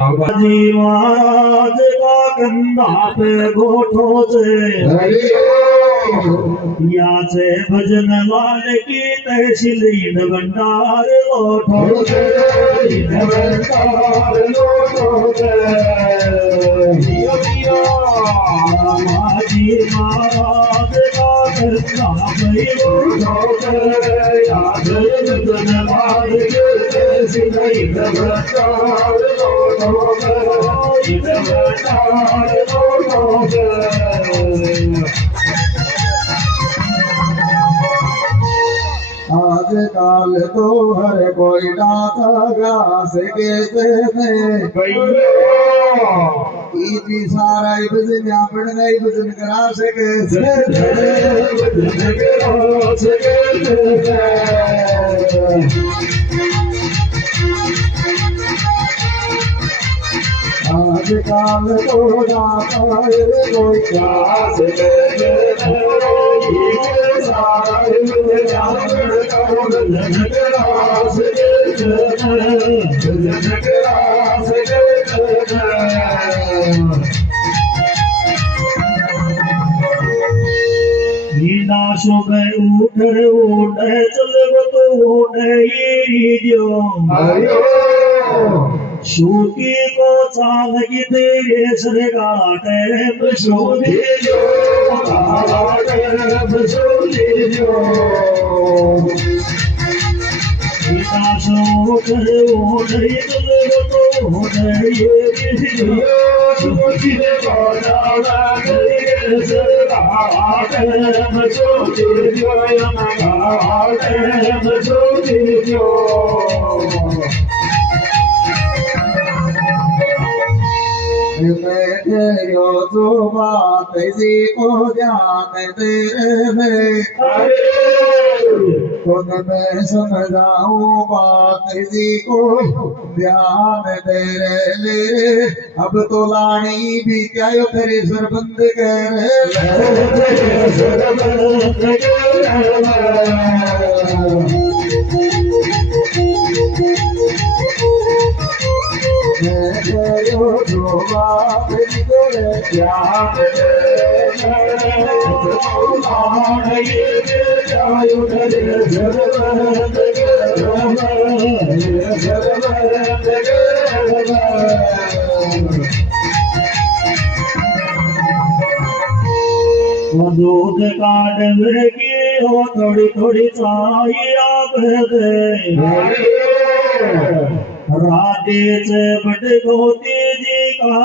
बाबाजी महाराज का कंधा पे गोठो से या से भजन लाल की तहसील भंडार लोठो बाबाजी महाराज का कंधा पे गोठो से या से भजन लाल की तहसील भंडार आज काल तो हर कोई डाका घास के इतनी सारा भजन पढ़ गई भजन करा सके आज काल तो डाका कोई घास सुबह उठे उठे चले तो उठे जो शूकी को चाल की तेरे सर गाटे बसोली जो जो बात जी को ध्यान तेरे में खुद मैं समझाऊं बात जी को ध्यान तेरे ले अब तो लानी भी क्या यो तेरे सरबंद दूध काट की हो थोड़ी थोड़ी चाहिए आप राधे से बट गोती जी का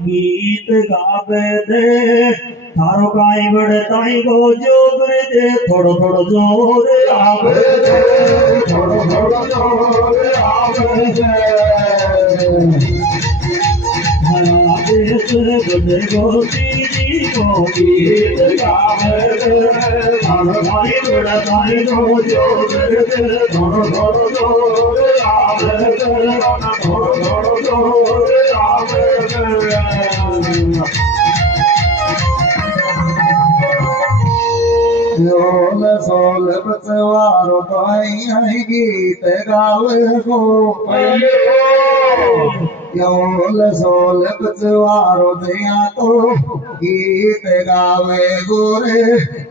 गीत गावे दे थारो काई बड़ताई को जोर दे थोड़ो थोड़ो जोर आवे थोड़ो थोड़ो जोर आवे राधे से बट गोती जी को गीत गावे दे थारो काई बड़ताई को जोर दे थोड़ो थोड़ो जोर आवे थोड़ो थोड़ो जोर आवे सोल सोल बचवारो आई गीत गावे को योल सोल बचवारो दया तो गीत गावे गोरे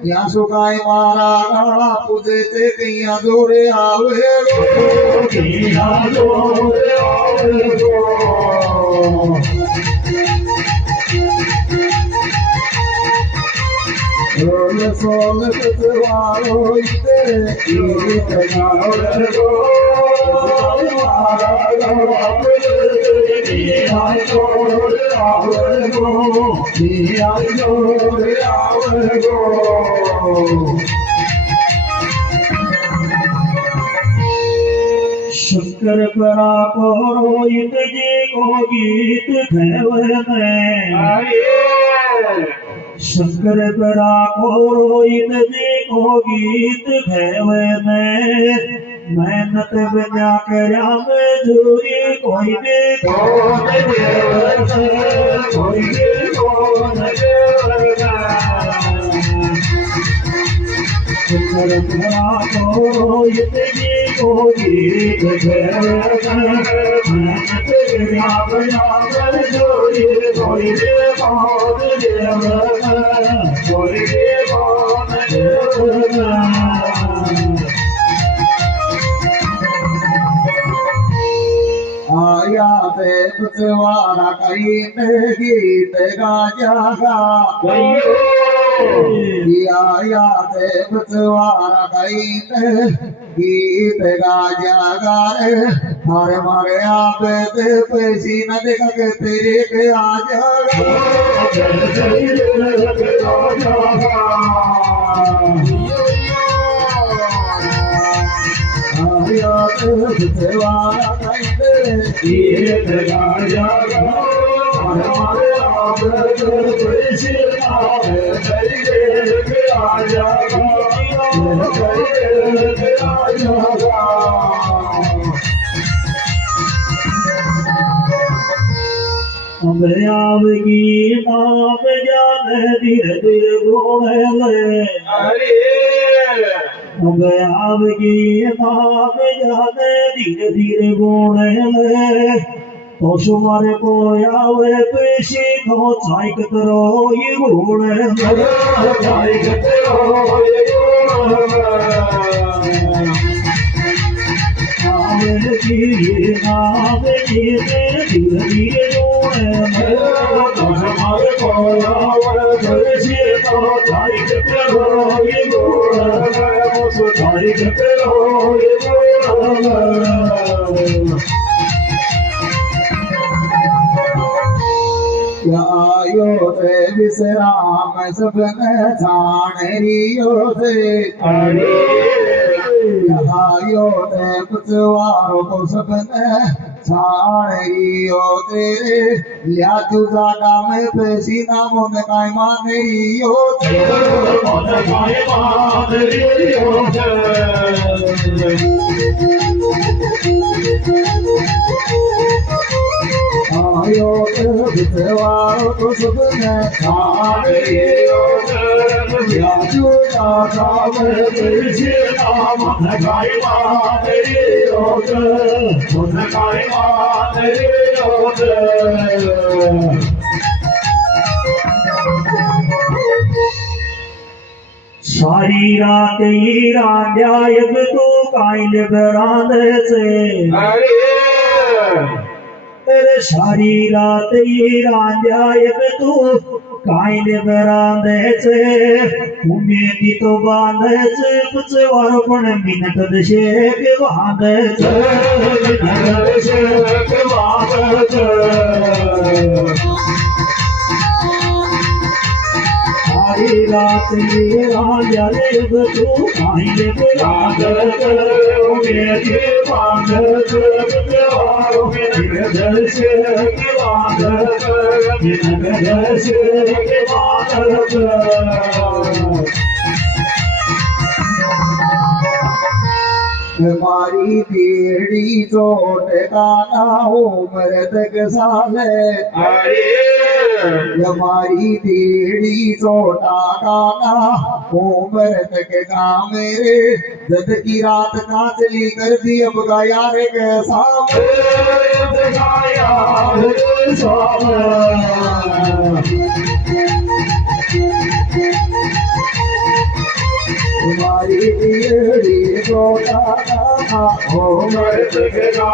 या सुकाई मारा गाड़ा पूजे ते किया जोरे आवे किया जोरे आवे गो सोल सोल बचवारो इते गीत गावे गो मारा गाड़ा आई जोरे आवे गो आई जोरे आवे गो शंकर परा को रोहित जी को गीत खेवने शंकर परा को रोहित जी को गीत खेवने मेहनत बिना करया मजूरी कोई भी कौन कोई भी कौन शंकर परा को रोहित जी को गीत खेवने आया ते पुतवारा कहीं गीत गाजागा आया ते पुतवारा कहीं गीत गाजागा हर मारे आप ते पैसी न देखा के तेरे के की नाम जाने धीरे धीरे बोले की नाम जाने धीरे धीरे बोले तो सुमारे को आवे पेशी तो चाइक करो ये बोले चाइक करो ये आवे की नाम धीरे धीरे तो सुमारे को आवे पेशी तो चाइक करो ये बोले चाइक करो ये बोले आयो ते विश्राम सबने छाणरियो से आयो ते पुतवारो को सबने छाणरियो तेरे लिया तुझा नाम पेशी नामों ने काय मानरियो से आयो ते विश्वारो को सबने छाणरियो से लिया तुझा नाम पेशी नामों ने काय मानरियो से सारी रात ही रांध्यायक तो कायल बरांदे से अरे सारी रात ही रांध्यायक तो कायल बरांदे से उम्मीद तो बांधे से कुछ वार पण मिनट दशे के बांधे से मिनट दशे के बांधे से सारी रात ये राजा रे तू काहे बरादर मेरे बांधर त्योहारों में दर से के बांधर दर से के बांधर हमारी बेड़ी चोट गाना हो मरदक साले हमारी बेड़ी चोटा गाना हो मरदक गा मेरे जद की रात का चली कर दी अब गाया रे कैसा तुम्हारी बेड़ी चोटा हो मरदक गा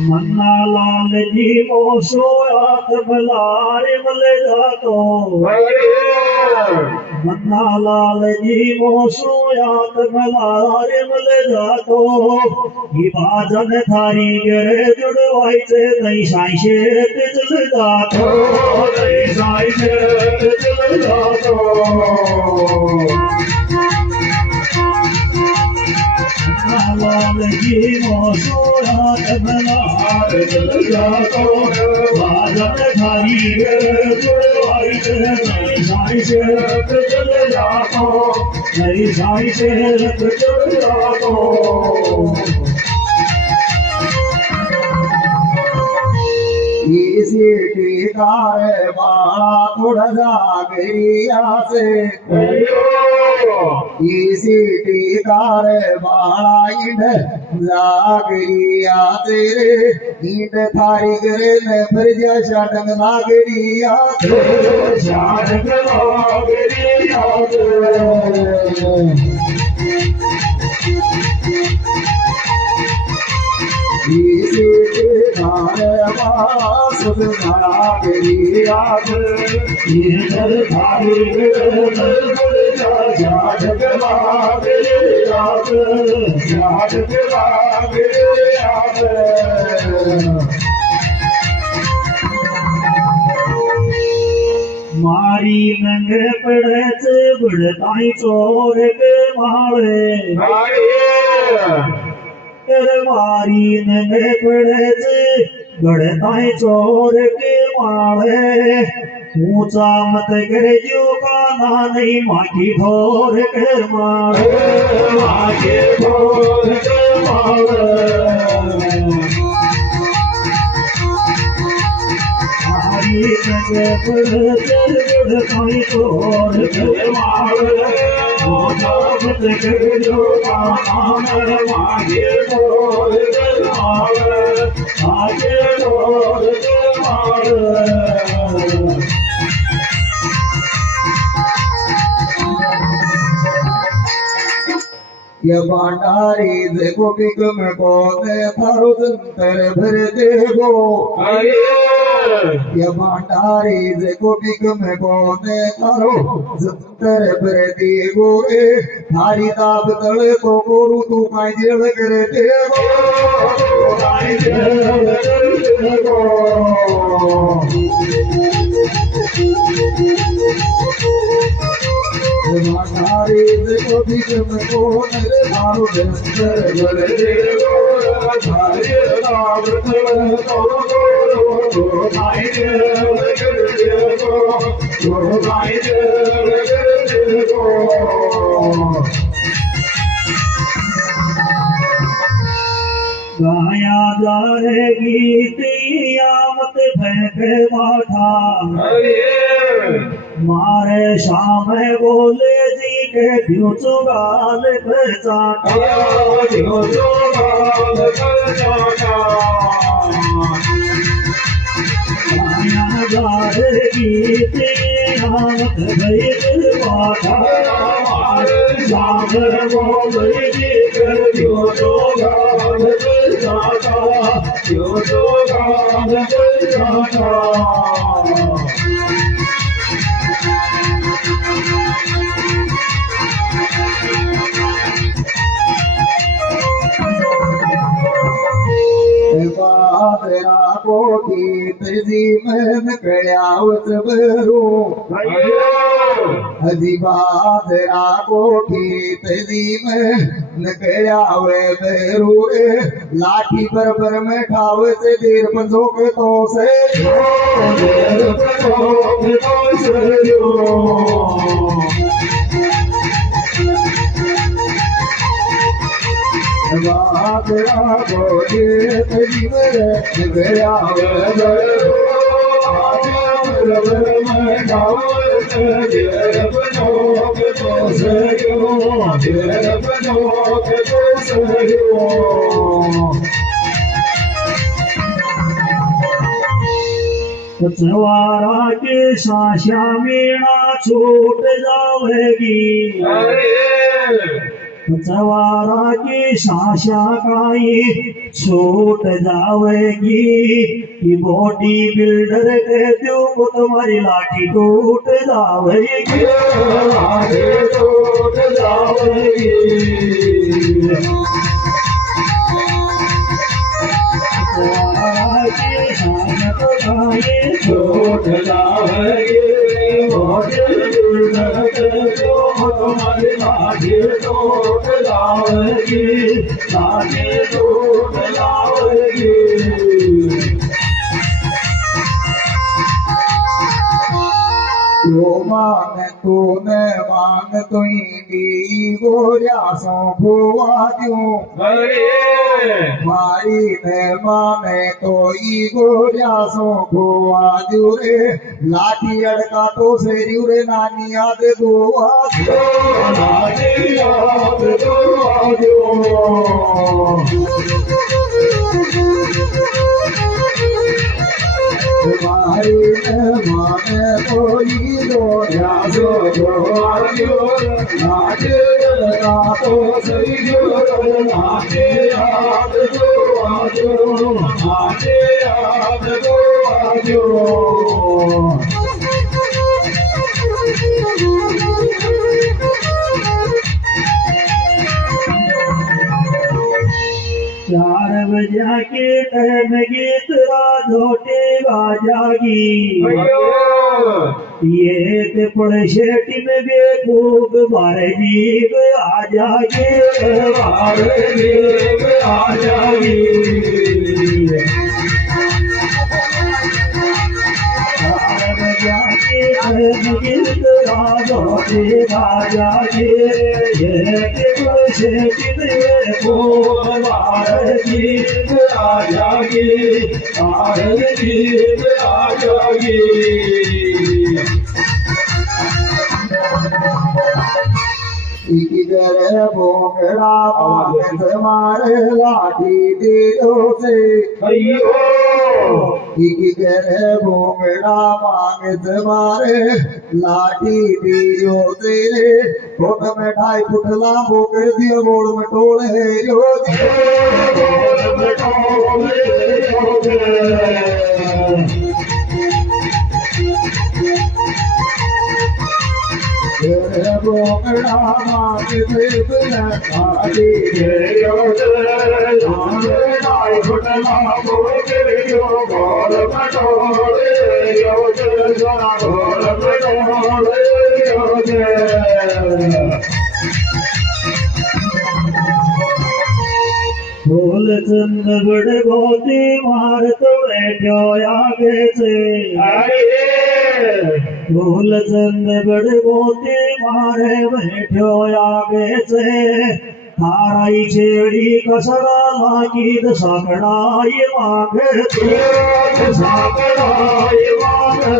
मन्ना लाल जी वो सोयात बलारे मले जातो मन्ना लाल जी वो सोयात बलारे मले जातो ये बाजन थारी गरे जुड़वाई से नहीं साइशे चल जातो नहीं साइशे चल जातो लाल जी मोसोयात बलारे चल जातो बाजन थारी गरे जुड़वाई से नहीं साइशे चल जातो नहीं साइशे चल जातो सीटी कार बाला थोड़ा जागरिया से सीटी कार बाला इंड जागरिया तेरे इंड थारी करे न फिर जा शाटंग लागरिया शाटंग लागरिया मारी नंग पड़च बुड़ताई चोर के मारे मारी नंग पड़च बुड़ताई चोर के मारे ऊंचा मत कर जो काना नहीं माटी ठोर के मारे माटी ठोर के मारे बुड़ताई चोर के मारे ऊंचा मत कर जो काना माटी ठोर के मारे माटी ठोर के मारे ये भंडारी देखो कि तुम कौन थारो संतर भर देगो ये भंडारी देखो कि तुम कौन थारो संतर भर देगो रे थारी ताप तले तो कोरु तू काई जेल कर देगो काई जेल कर देगो भंडारी देखो कि तुम कौन थारो संतर भर देगो थारी ताप तले तो कोरु काई जेल कर देगो काई जेल कर देगो गाया जा रे गीत यामत फेंक माथा मारे शाम बोले जी के दियो चुगाल कर जाता दियो चुगाल कर जाता गाया जा रे गीत यामत फेंक माथा मारे शाम बोले जी के दियो चुगाल कर जाता दियो चुगाल कर जाता बादरा कोठी तेजी में कयावत बरो हजी बादरा कोठी तेजी में नकयावे बरो रे लाठी पर में ठावे से देर पंजो के तो से देर पंजो के तो से बादरा कोठी तेजी में कयावे बरो में ठावे से देर पंजो के तो से देर पंजो के तो से सवारा के साशा मीणा छूट जावेगी सवारा की साशा काई छूट जावेगी कि बॉडी बिल्डर के जो तुम्हारी लाठी टूट जावेगी लाठी टूट जावेगी छोट जाएगी तुम्हारी लाठी टूट जाएगी लाठी टूट जाएगी तो मान तूने मान तुई गोरिया सो भुआ दूं मारी ने माने तो ई गोरिया सो भुआ दूं रे लाठी अड़का तो सेरी रे नानी याद दुआ दो नानी याद दुआ दो मारी ने माने तो ई गोरिया सो भुआ दूं लाठी अड़का तो सेरी रे नानी याद दुआ दो नानी याद दुआ दो चार बजा के टाइम गीत राजोटे बाजागी ये पड़े शेटी में बेकूब बारे जीव आ जागे बारे जीव आ जागी चार बजा के टाइम गीत राजोटे बाजागी ये पड़े शेटी में बेकूब बारे जीव आ जागे बारे जीव आ जागे इधर बोकड़ा मानस मारे लाठी दिलो से इधर बोकड़ा मानस मारे लाठी दिलो से फोट में ढाई फुटला बोकर दियो गोड़ में टोल है जो गोड़ में टोल बोकड़ा मानस लाठी दिलो से ढाई फुटला बोकर दियो गोड़ में टोल गोड़ में टोल फूल चंद बड़े गोती मार तो बैठो आगे से फूल चंद बड़े गोती मारे बैठो आगे से थाराई छेड़ी कसरा लागी साकड़ाई मांगे साकड़ाई मांगे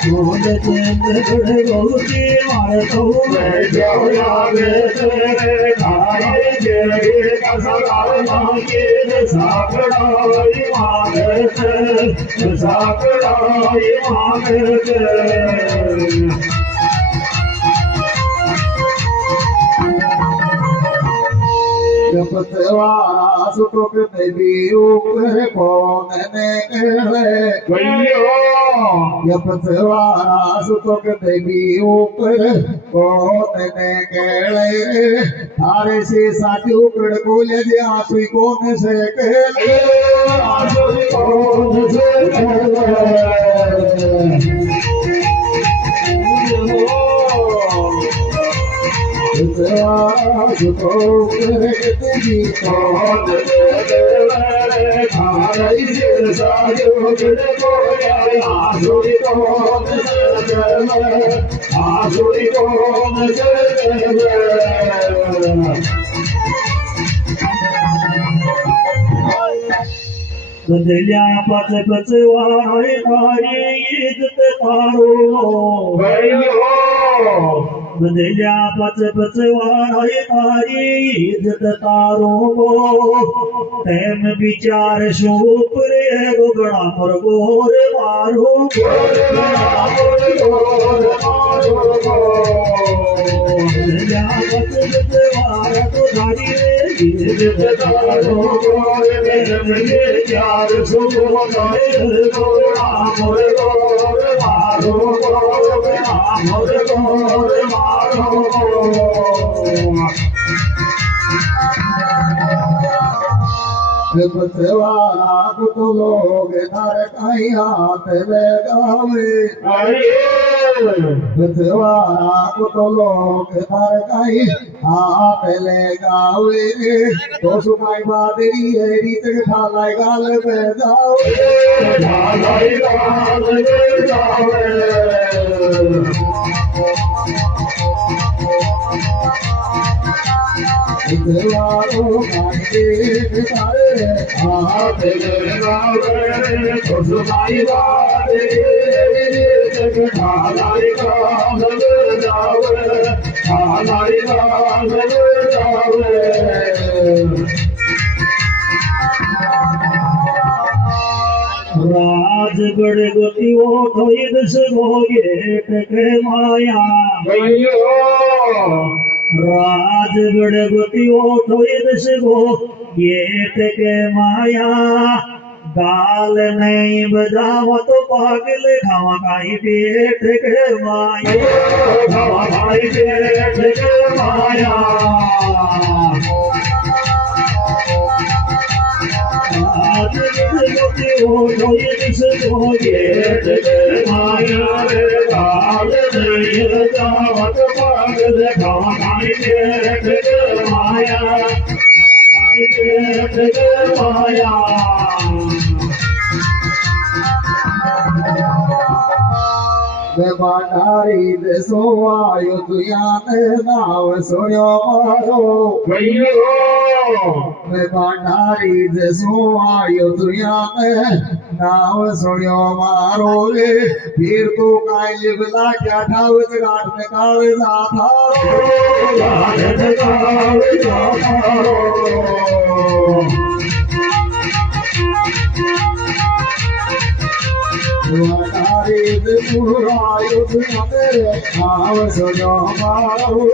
फूल चंद बड़े गोती मारे तो बैठो आगे से थाराई छेड़ी कसरा लागी साकड़ाई मांगे साकड़ाई मांगे पतवारा सुटुक देवी ऊपर कौन ने कहले पतवारा सुटुक देवी ऊपर कौन ने कहले थारे से साथी उकड़ को ले दे आंसू कौन से कहले आंसू कौन से कहले बदलिया पच पचवाए तारी इज्जत तारो बदलिया पच पचवाए तारी इज्जत तारो तेम विचार शोप रे गोगड़ा मोर गोर मारो बदलिया पच पचवाए तो तारी इज्जत तारो चार सुबह पतवारा कुछ लोग नर कहीं हाथ लगावे बतवारा को तो लोग हर काई आप ले गावे रे तो सुनाई बादरी है रीत ढालाई गाल पे जाओ ढालाई गाल पे जावे बतवारो गाए तारे आप ले गावे तो सुनाई बादरी ढालाई गाल पे जावे ढालाई गाल पे जावे राजगढ़ गति वो धोई दस भोगे टके माया राजगढ़ गति वो धोई दस भोगे टके माया गाल नहीं बजावा तो पागल खावा खाई पेट के माया खावा खाई पेट के माया बाटारी सो आयो तुयान नाव सुनो मारो बाटारी सो आयो तुयान नाव सुनो मारो रे फिर तो काई लिबला क्या ठाव गाठ में कावे जाथा बाटारी सो आयो तुयान नाव सुनो मारो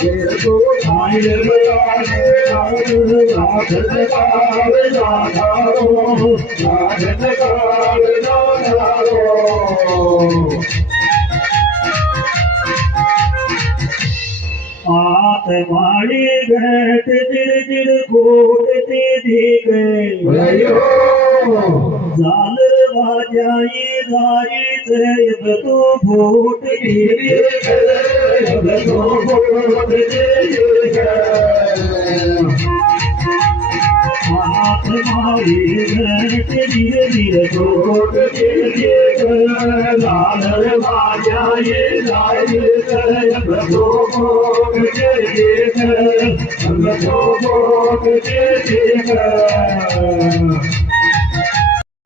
फिर तो काई लिबला गाठ में कावे जाथा आत माड़ी घट दिल दिल घोटती दिख जाल बाजाई दारी से तो घोट हाथ मारी घट धीरे धीरे घोट लाल बाजाई दारी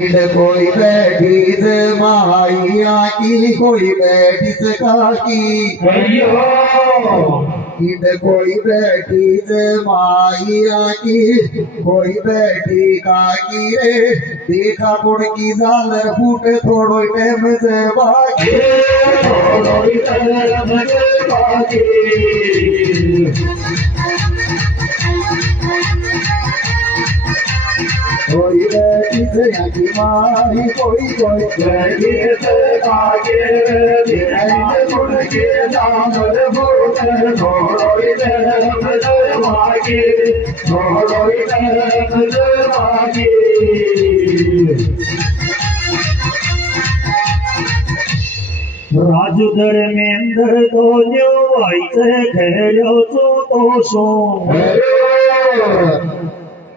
कोई बैठी माइया की कोई बैठी काकी कोई बैठी माइया की कोई बैठी काकी रे देखा कुड़ की झालर फूटे थोड़ो टाइम से बाकी कोई बैठी से आकी माही कोई कोई बैठी से आगे मुड़ के दामर फूटे थोड़ो टाइम से बाकी थोड़ो टाइम से बाकी राजधर में अंदर तो जो आई से खेलो तो सो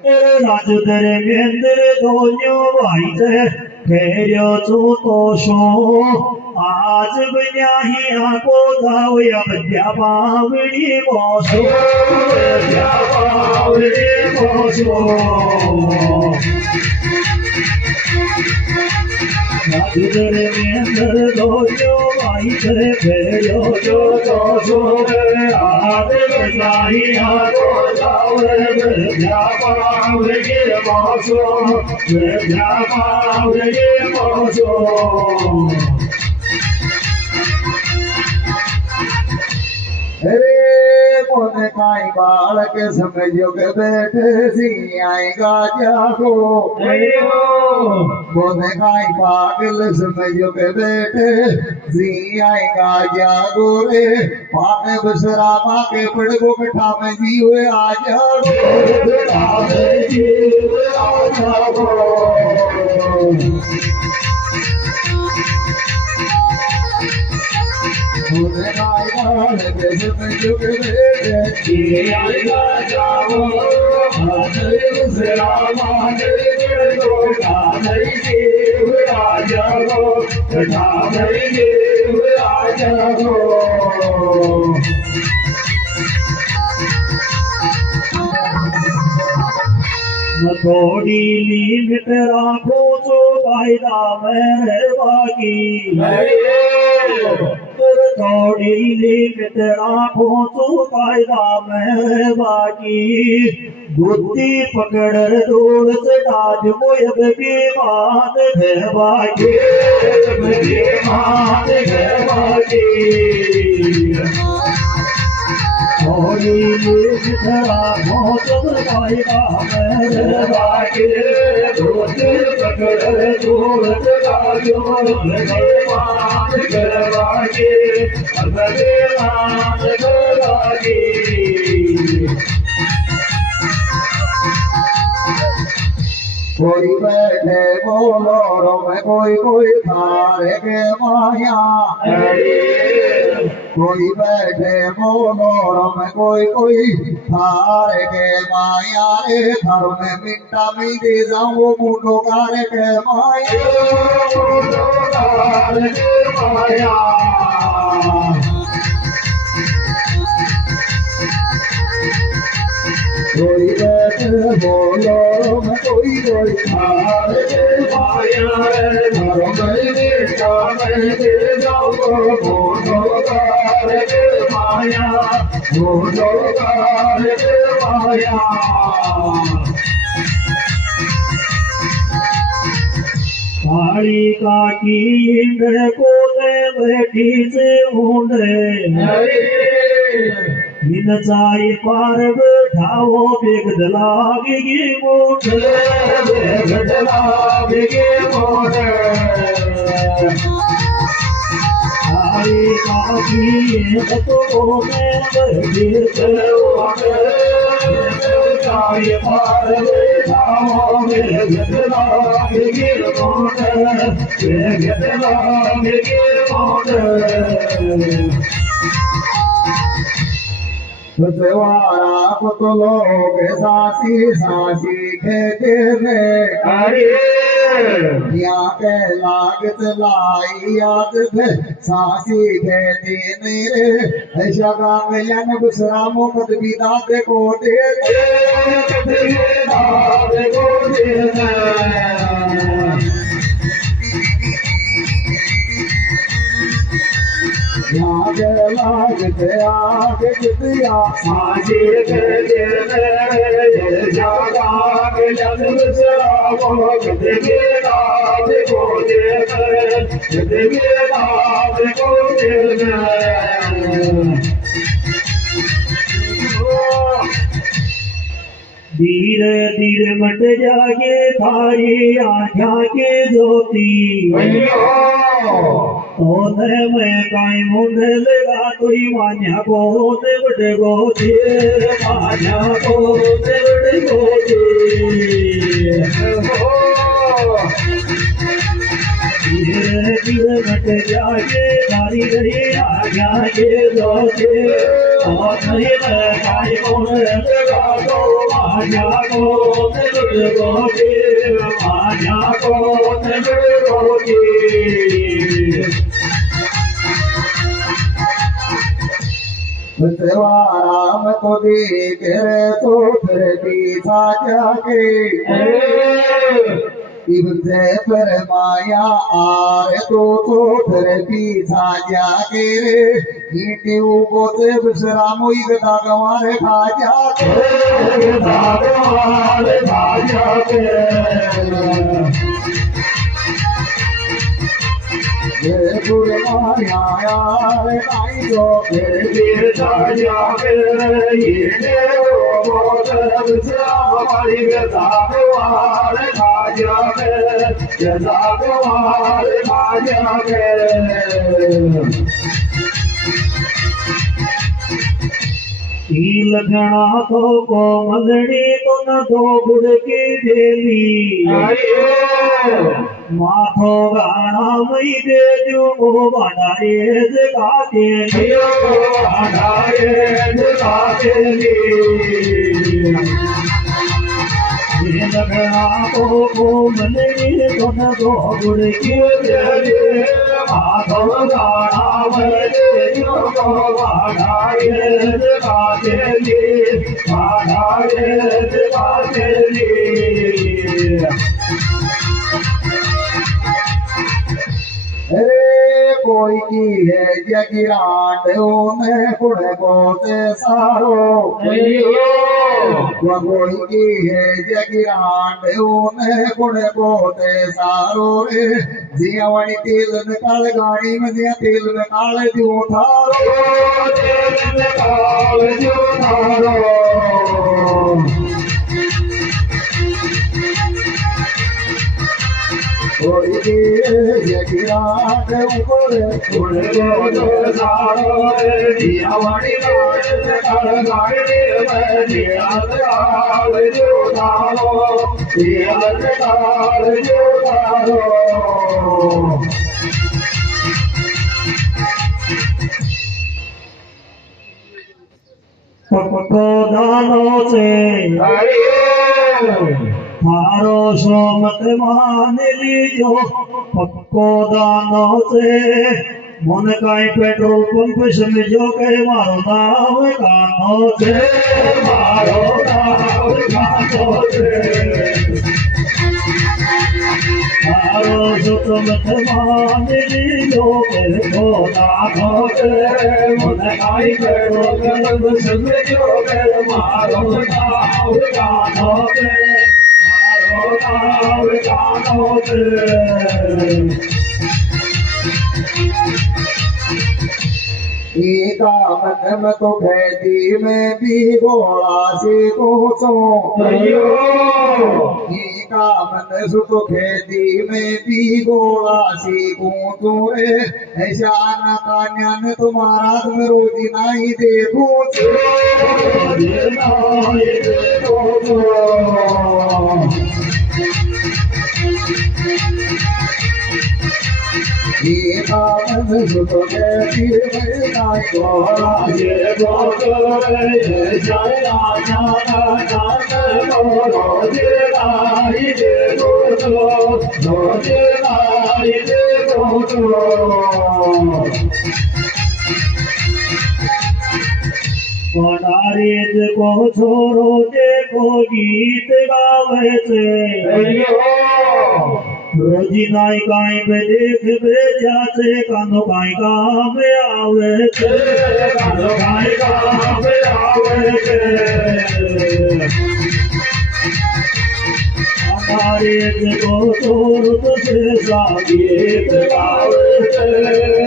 राजधर में अंदर तो जो आई से खेलो तो सो आज बन्या ही आको दाव या बद्या पावड़ी बोसो बद्या पावड़ी बोसो राजधर में अंदर दो जो आई से खेलो जो तो सो आज बन्या ही आको दाव बद्या पावड़ी बोसो बद्या पावड़ी बोसो अरे मोने काई बालक समझो के बैठे सी आएगा जागो मोने काई पागल समझो के बैठे सी आएगा जागो रे पाने बसरा माके पड़गो कठा में जी हुए आ जागो जुग दे आएगा जाओ थोड़ी लीमिट राखो तो फायदा मेहरबानी थोड़ी लीमिट राखो तो फायदा मेहरबानी बुद्धि पकड़ दूर से आज मुयब के मान घरवागे मान घरवागे थोड़ी लीमिट राखो तो फायदा मेहरबानी बुद्धि पकड़ दूर से आज मुयब के मान घरवागे मान घरवागे कोई बैठे बोलो रो में कोई थारे के माया कोई बैठे बोलो रो में कोई थारे के माया रे थारो में मिट्टा मी दे जाऊं मुंडो कार के माया कोई बैठे बोलो में कोई थारे के माया रे थारो में मिट्टा मी दे जाऊं मुंडो कार के माया मुंडो कार के माया काली काकी इंद्र को दे बैठी से इन चाय पार बैठाओ बेगद लागेगी मोट बेगद लागेगी मोट काली काकी इंद्र को दे बैठी से चाय पार बैठाओ बेगद लागेगी मोट बेगद लागेगी मोट सवारा को लोग सासी सासी खेते में यहाँ के लागत लाई याद थे सासी खेते मेरे ऐसा का मिलन गुसरा मुकद बिदाते को दे लागते आगे जितिया साझे के जागा के जन्म सरावो के रात को दे रात को दे धीरे धीरे मट जागे थारी आँखा के ज्योति ओने में काई मुंडे लगा कोई मान्या को देवट गोती मान्या को देवट गोती धीरे धीरे मट जागे थारी रही आज्ञा के ज्योति ओने में काई मुंडे लगा तो मान्या को देवट गोती मान्या को देवट गोती सवाराम को देख रे तो फिर पीछा जाके इबसे पर माया आरे तो फिर पीछा जाके रे ईटी को से विश्राम हुई गदा गवारे खा जाके भगवान भाजा के गुरु माया रे आई जो फिर जाजा फिर ये बहुत विश्राम हमारी भगवान भाजा के भगवान भाजा के लगना तो कोमलड़ी तो न तो गुड़ की डेली माथो गाना मई दे जो बनाए गाते लगना को मन तो न दो गुड़ के माथो गाना मई दे जो बनाए गाते कोई की है जगिरांड में कुड़ बोते सारो कोई की है जगिरांड में कुड़ बोते सारो रे जियावणी तेल निकाल गाड़ी में दिया तेल निकाल जो थारो कोई की जगिरांड ऊपर कुड़ बोते सारो रे जियावणी तेल निकाल गाड़ी में दिया निकाल जो थारो दिया निकाल जो थारो पक्को दानो से थारो सो मत मान लीजो पक्को दानो से मन काई पेट्रोल पंप समझो के मारो नाम कानो से मारो नाम कानो से थारो सो मत मान लीजो के दानो से मन काई पेट्रोल पंप समझो के मारो नाम कानो से एका मन में तो खेती में भी गोला से कोसो एका मन सु तो खेती में भी गोला से कोसो ऐसा न कान्यान तुम्हारा तुम रोजी नहीं देखो बनारस को छोरो देखो गीत गावे से रोजी नाई काई पे देख भेजा से कानो काई काम आवे से कानो काई काम आवे से हमारे को तोर से गीत गावे से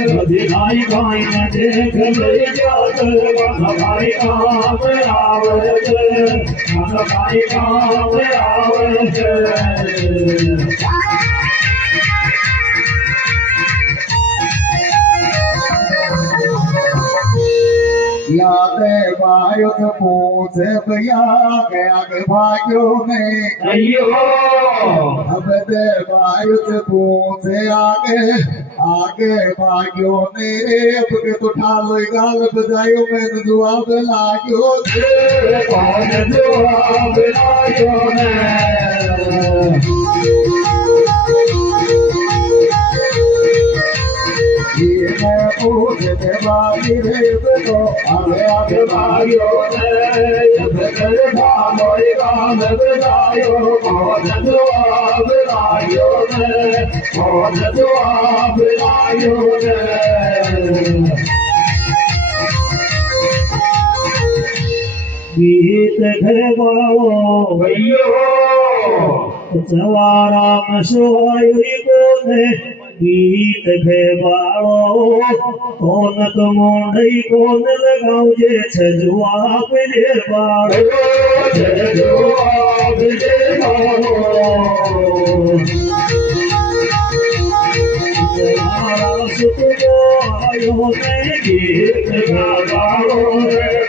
रोजी नाई काई पे देख भेजा से कानो काई काम आवे से कानो काई काम आवे से याद वायुत पूछ भैया के आगे भाग्यो में अब दे वायुत पूछ आगे आगे भाग्यो ने अब के तो ठालो गाल बजायो में जवाब लाग्यो कौन जवाब लाग्यो ने पूछ देवाली रे तो आगे आगे भाग्यो ने अब के ठालो गाल बजायो कौन जवाब लाग्यो ने कौन जवाब लाग्यो ने गीत घरवाओ भैयो सवारा मसवाई कोने गीत घरवाओ कौन तो मोंडई कौन लगाओ जे छजुआ पे दे बाड़ो जवाब दे बाड़ो सवारा सुतो आयो ने गीत घरवाओ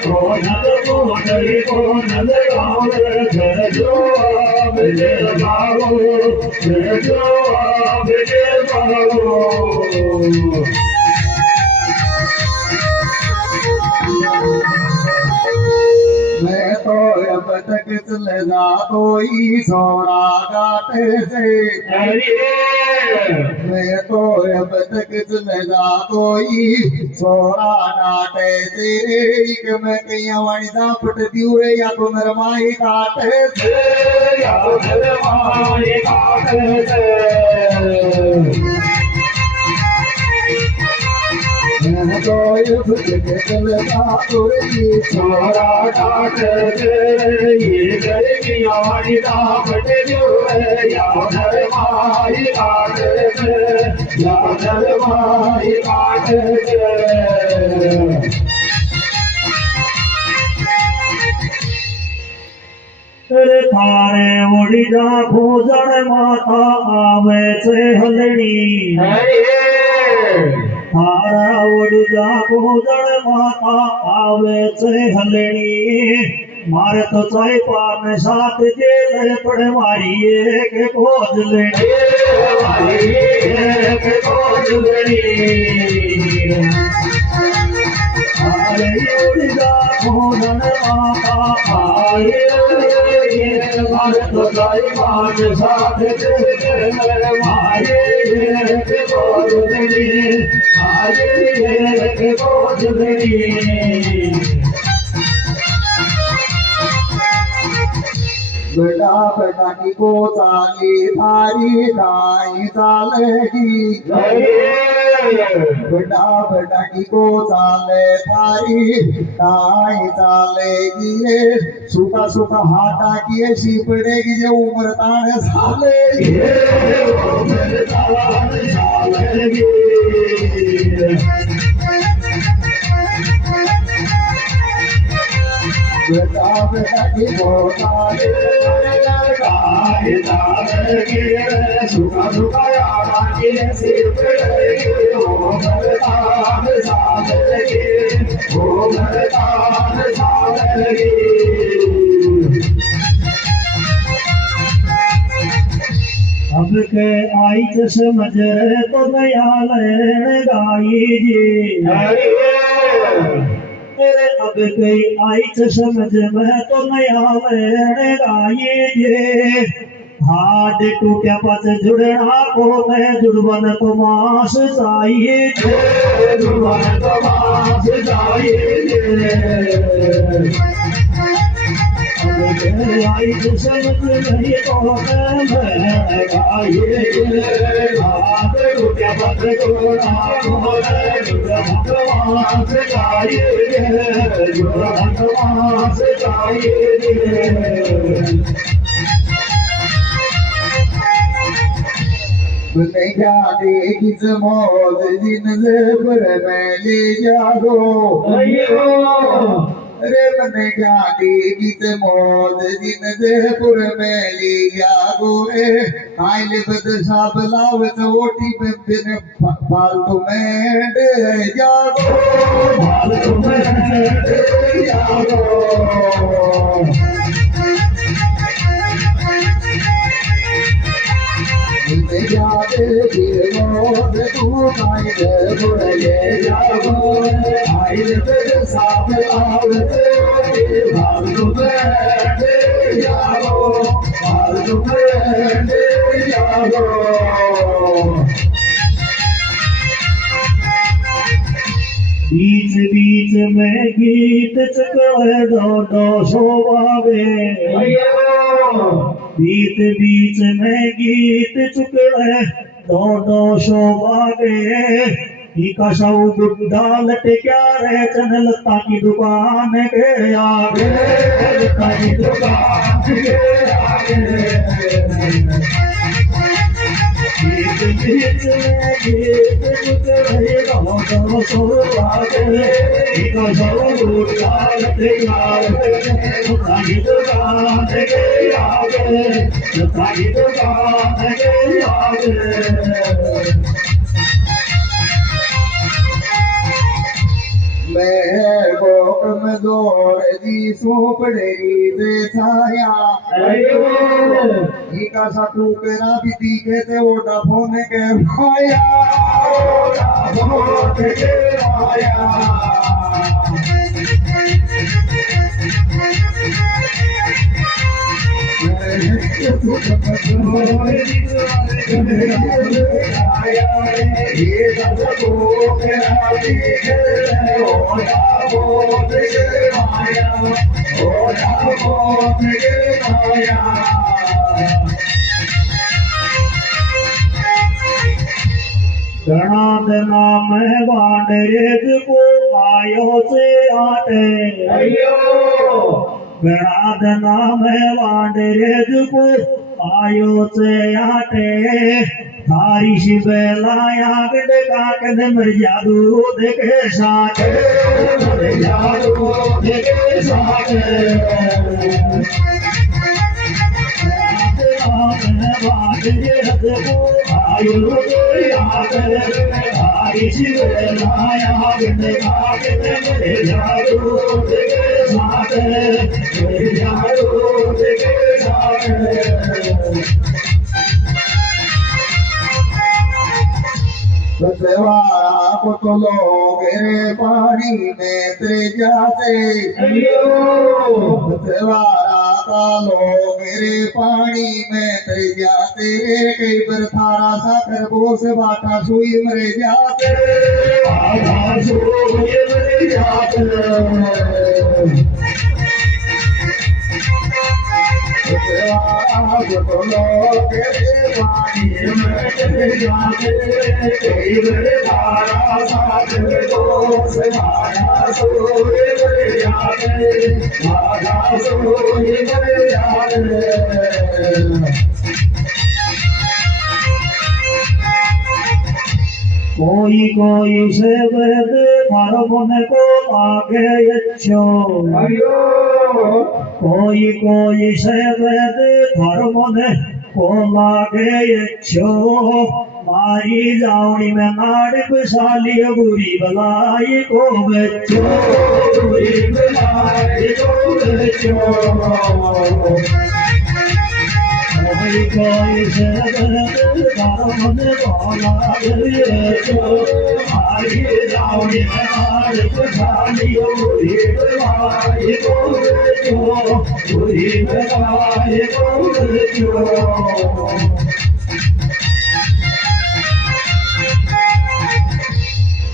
कौन तो मोंडई कौन लगाओ जे छजुआ मैं तो अब तक चले जातो ई सोरा गाते से मैं तो अब तक चले जातो ई सोरा गाते से एक मैं कहीं वाणी दा पट दियो रे या तो नरमाई काटे से या तो नरमाई काटे से मैं तो अब तक चले जातो ई सोरा गाते से ये गर्मियां वाणी दा पट दियो रे या तो नरमाई काटे से या नरमाई काटे से तेरे थारे ओडी जा भोजन माता आवे से हलड़ी थारा ओडी जा भोजन माता आवे से हलड़ी मारे तो चाय पान साथ जेल पड़ मारिए के भोज लेनी मारिए के भोज लेनी आरे ओडी जा भोजन माता आए मारे तो चाय पान साथ जेल मारिए के भोज लेनी आए के भोज लेनी बेटा बेटा की को चाली थारी गाय चालेगी बेटा बेटा की को चाले थारी गाय चालेगी ये सूखा सूखा हाटा की ऐसी पड़ेगी जो उम्र ताने सालेगी उम्र ताने सालेगी बेटा बेटा की बोताले गाय चालेगी सुखा सुखा आटा की सिर पड़ेगी ओ भरतान सालेगी ओ भरतान सालेगी अब के आई समझ तो नया लेन गाई जी तेरे अब गई आई समझ में तो नया लेने गाये ये हाथ टूटा पास जुड़ना को मैं जुड़वन तो मास चाहिए जुड़वन तो मास चाहिए आई समझ नहीं तो मैं गाये हाथ टूटा पास जुड़ना को मैं जुड़वन तो मास चाहिए देगी मौज जिन पर मैं ले जागो अरे मैंने क्या देगी मौज जिन पर मैं ले जागो आइले बद साब लावत ओटी पे बिन फालतू में डे जागो फालतू में डे जागो जाते मौज तू आइले बुढ़े जागो आइले बद साब लावत ओटी फालतू में डे जागो फालतू में डे जागो बीच बीच में गीत चकड़े दो शोभावे बीच बीच में गीत चुकड़े दो शोभावे सौ बुढ़ा लटक्या रे चनलता की दुकान के आगे लता की दुकान के आगे गीत गीत चुकड़े दो शोभावे सौ बुढ़ा लटक्या रे लता की दुकान के आगे लता की दुकान के आगे मैं कमजोर जी सोपड़ेरी से छाया इका सातू पेरा भी दिखे ते ओडा फोन के माया ओडा फोन के माया ये सब को मेरा दिखे ओडा फोन के माया ओडा फोन के माया गणाद नाम वांडरेज को आयो से आटे गणाद नाम वांडरेज को आयो से आटे थारी शिबलाया गड काकद मर जादू देखे साथ मर जादू देखे साथ बसवाड़ा को तो लोग रे पानी में तेरे जाते बसवाड़ा का लोग रे पानी में तेरे जाते रे कई बार थारा साकर बोस बाटा सुई मरे जाते आधा सुई मरे जाते को तो लोग रे पानी में तेरे जाते कई बार थारा साकर बोस बाटा सुई मरे जाते आधा सुई मरे जाते कोई कोई से वेद थारो मन को आगे अच्छो कोई कोई से वेद थारो मन को लागे अच्छो मारी जावनी में नाड़ पिसाली बुरी बलाई को बच्चो बुरी बलाई को बच्चो कोई कोई से वेद थारो मन को लागे अच्छो मारी जावनी में नाड़ पिसाली बुरी बलाई को बच्चो बुरी बलाई को बच्चो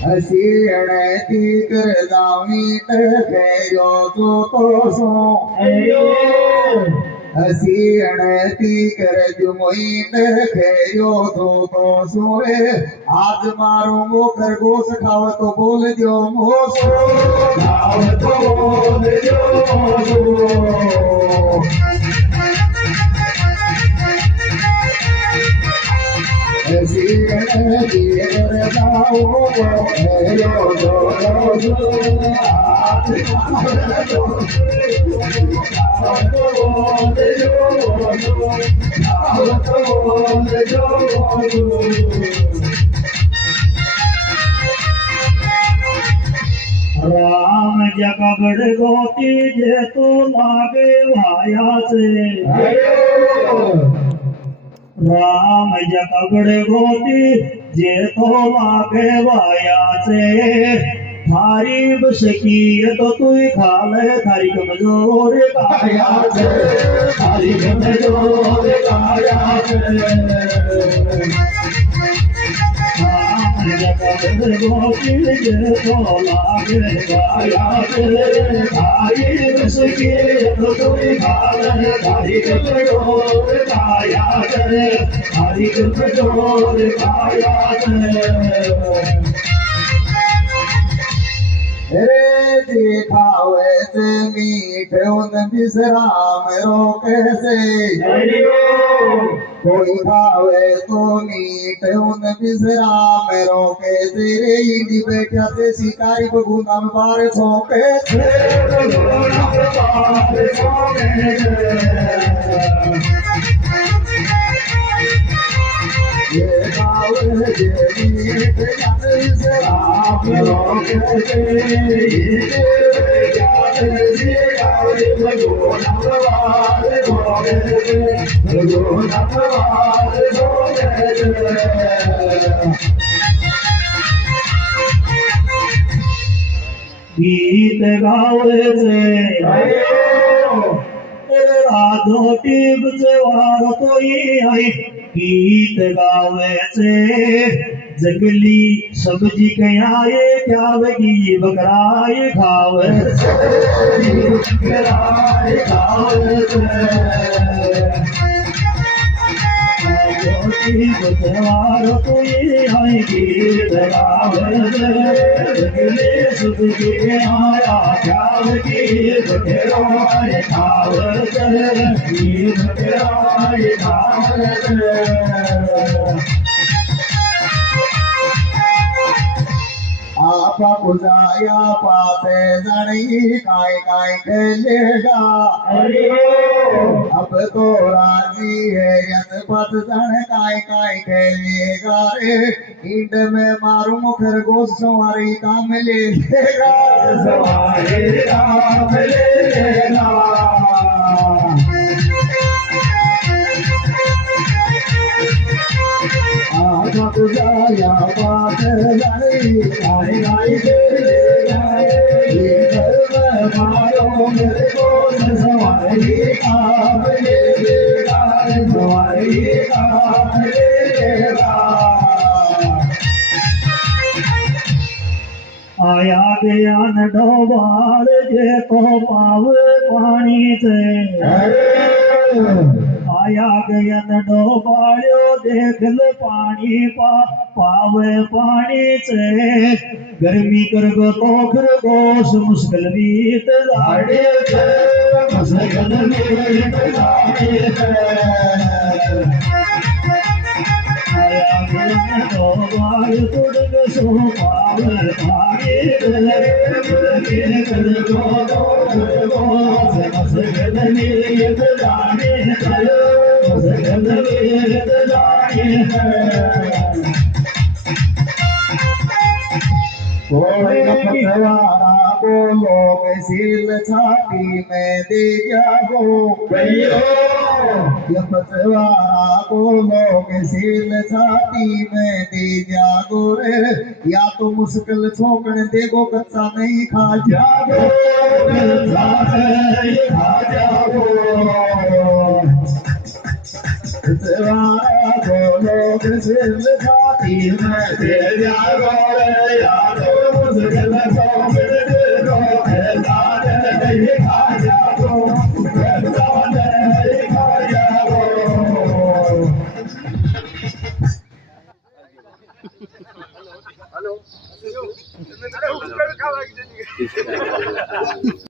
हसीणती कर दावी गयो तो सो हसीणती कर जुमोईन गयो तो सोए आज मारो मो खरगोश खाव तो बोल जो मोसो खाव तो बोल जो मोसो हसीणती कर दाओ गयो तो आज मारो राम जगबड़ गोती जे तो लागे भाया से राम जगबड़ गोती जे तो लागे भाया से थारी बस की तो तू खा ले थारी कमजोर काया से थारी कमजोर काया से जगबड़ गोती जे तो लागे भाया से थारी बस की तो तू खा ले थारी कमजोर काया से थारी कमजोर काया से रे दिखावे से मीठे उन विश्राम रोके से कोई खावे तो मीठे उन विश्राम रोके से रे इंडी बैठा से शिकारी बबू नाम बार छोके से ये गाँव देवी ज्ञान से आप लोग गीत गावे राधो टीब से वार तो ये आई गीत गावे से जंगली सब्जी कयाए क्या वगी बकराए खावे बकराए खावे बतवार तो ये आई गीत गावे जंगली सब्जी कयाया क्या वगी बकराए खावे बकराए खावे आपा पुजाया पाते जानी काय काय खेलेगा अब तो राजी है यत पत जन काय काय खेलेगा रे ईंट में मारू मुखर गोश सवारी काम ले लेगा सवारी काम ले लेगा आपा पुजाया पाते जानी काय काय खेलेगा ये घर मारो मेरे गोश सवारी काम ले लेगा सवारी काम ले लेगा आया गया न डोबाल जे तो पावे पानी से आया गया न डोबालो देख ल पानी पावे पानी से गर्मी कर गो तो खरगोश मुश्किल बीत लाड़े मुश्किल बीत लाड़े आया गया न डोबाल तुड़ग सो पावे पानी से कर गो तो खरगोश मुश्किल बीत लाड़े कोई पतवारा बोलो सील छाती में दे जागो ये पतवारा बोलो सील छाती में दे जागो रे या तो मुश्किल छोकने देगो कच्चा नहीं खा जागो कच्चा नहीं खा जागो पतवारा बोलो सील छाती में दे जागो रे या